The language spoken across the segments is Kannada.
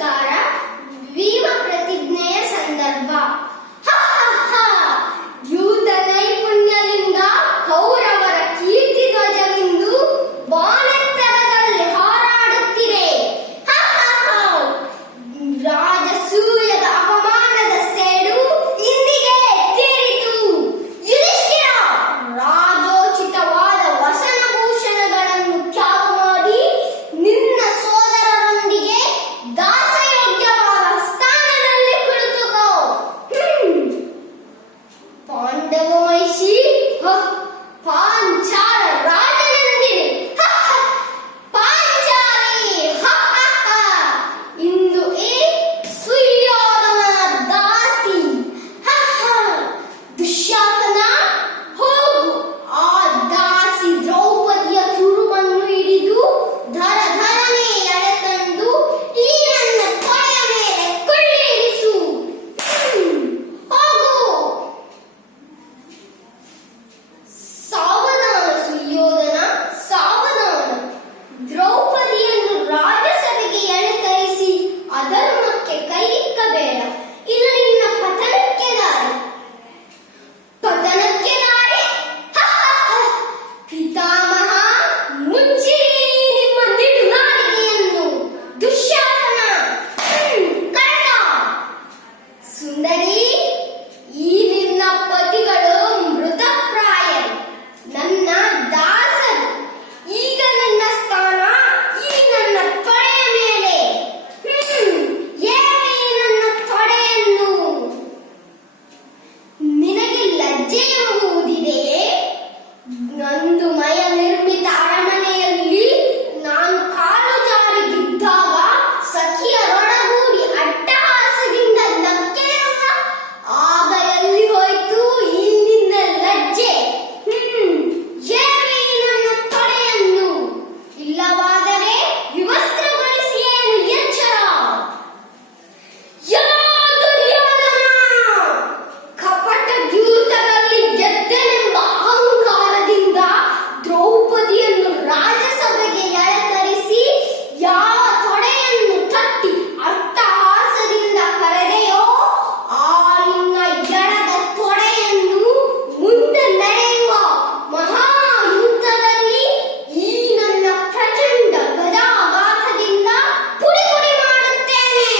ನಮಸ್ಕಾರ. ಭೀಮ ಪ್ರತಿಜ್ಞೆಯ ಸಂದರ್ಭ. ಯೂತ ನೈಪುಣ್ಯದಿಂದ ಕೌರವರ ಕೀರ್ತಿ ಧ್ವಜವಿಂದು ಬಾನೆತ್ತರದಲ್ಲಿ ಹಾರಾಡುತ್ತಿದೆ. ರಾಜಸೂಯದ ಅಪಮಾನದ ಸೇಡು ಇಂದಿಗೆ ಎದ್ದೇರಿತು. ಯುಧಿಷ್ಠಿರ, ರಾಜೋಚಿತವಾದ ವಸನಭೂಷಣಗಳನ್ನು ತ್ಯಾಗ ಮಾಡಿ ನಿನ್ನ ಸೋದರರೊಂದಿಗೆ ದಾಸಯೋಗ್ಯವಾದ ಸ್ಥಾನದಲ್ಲಿ ಕುಳಿತುಕೋ. ಪಾಂಡವ ಮೈಷಿ ಪಾಂಚಾಲ ರಾಜನಂದಿನಿ ಪಾಂಚಾಲಿ ಇಂದು ಈ ಸುಯೋಧನ ದಾಸಿ. ದುಶ್ಯಾಸನ, ಹೋಗು, ಆ ದಾಸಿ ದ್ರೌಪದಿಯ ತುರುವನ್ನು ಹಿಡಿದು ಧರಧರನೆ ಎಳೆತಂದು ಈ ನನ್ನ ತೊಡೆಯ ಮೇಲೆ ಕೊಳ್ಳೇರಿಸು. ಹೋಗು. ಸಾವಧಾನ ಸುಯೋಧನ, ಸಾವಧಾನ. ದ್ರೌಪದಿಯನ್ನು ರಾಜಸಭೆಗೆ ಎಳೆತರಿಸಿ ಅಧರ್ಮಕ್ಕೆ ಕೈಯಿಕ್ಕಬೇಡ. ಇದು ನಿನ್ನ ಪತನಕ್ಕೆ ದಾರಿ. ಪತನಕ್ಕೆ ದಾರಿ. ಪಿತಾಮಹ, ಮುಚ್ಚಿರಿ ನಿಮ್ಮ ನಿಡುನಾಲಿಗೆಯನ್ನು. ದುಶ್ಯಾಸನ, ಕರ್ಣ. ಸುಂದರಿ, ಈ ನಿನ್ನ ಪತಿಗಳು ಮೃತಪ್ರಾಯರು, ನನ್ನ ದಾಸರು. ಈಗ ನಿನ್ನ ಸ್ಥಾನ ಈ ನನ್ನ ತೊಡೆಯ ಮೇಲೆ. ಏರಿ ನನ್ನ ತೊಡೆಯನ್ನು. ನಿನಗೆ ಲಜ್ಜೆ ಎಂಬುವುದಿದೆಯೇ? ನಂದು ಮಯ ನಿರ್ಮಿತ ಅರಮನೆಯಲ್ಲಿ ನಾನು ಕಾಲು ಜಾರಿ ಬಿದ್ದಾಗ ಸಖಿಯರೊಡಗೂಡಿ ಅಟ್ಟಹಾಸದಿಂದ ನಕ್ಕೆಯಲ್ಲ. ಆಗ ಎಲ್ಲಿ ಹೋಯ್ತು ಈ ನಿನ್ನ ಲಜ್ಜೆ? ಏರಿ ನನ್ನ ತೊಡೆಯನ್ನು. ಇಲ್ಲವಾದರೆ ವಿವಸ್ತ್ರಗೊಳಿಸಿ ಏನು ಎಚ್ಚರ. ಯಾ ದುರ್ಯೋಧನ, ಕಪಟ ದ್ಯೂತದಲ್ಲಿ ಗೆದ್ದೆನೆಂಬ ಅಹಂಕಾರದಿಂದ ದ್ರೌಪದಿಯನ್ನು ರಾಜಸಭೆಗೆ ಎಳೆತರಿಸಿ ಯಾವ ತೊಡೆಯನ್ನು ತಟ್ಟಿ ಅಟ್ಟಹಾಸದಿಂದ ಕರೆದೆಯೋ ಆ ನಿನ್ನ ಎಡದ ತೊಡೆಯನ್ನು ಮುಂದೆ ನಡೆಯುವ ಮಹಾಯುದ್ಧದಲ್ಲಿ ಈ ನನ್ನ ಪ್ರಚಂಡ ಗದಾಘಾತದಿಂದ ಪುಡಿ ಪುಡಿ ಮಾಡುತ್ತೇನೆ.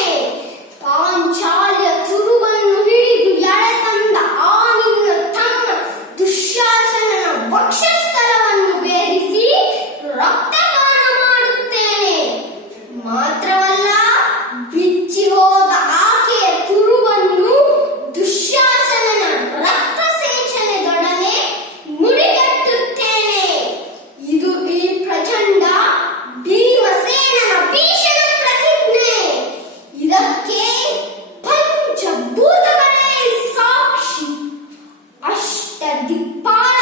ಪಾಂಚಾಲ್ಯ ತುರುವನ್ನು ಹಿಡಿದು ಎಳೆತಂದ ಆ ನಿನ್ನ ತಮ್ಮ ದುಶ್ಯಾಸನನ ವಕ್ಷಸ್ಥಲವನ್ನು ಭೇದಿಸಿ ರಕ್ತಪಾನ ಮಾಡುತ್ತೇನೆ. ಮಾತ್ರವಲ್ಲ, ಬಿಚ್ಚಿ ಹೋದ ಆಕೆಯ ತುರುವನ್ನು ದುಶ್ಯಾಸನನ ರಕ್ತಸೇಚನೆದೊಡನೆ ಮುಡಿಗಟ್ಟುತ್ತೇನೆ. ಇದು ಈ ಪ್ರಚಂಡ ಭೀಮಸೇನನ ಭೀಷಣ ಪ್ರತಿಜ್ಞೆ. ಇದಕ್ಕೆ ಪಂಚಭೂತಗಳೇ ಸಾಕ್ಷಿ. ಅಷ್ಟ ದಿಕ್ಪಾಲ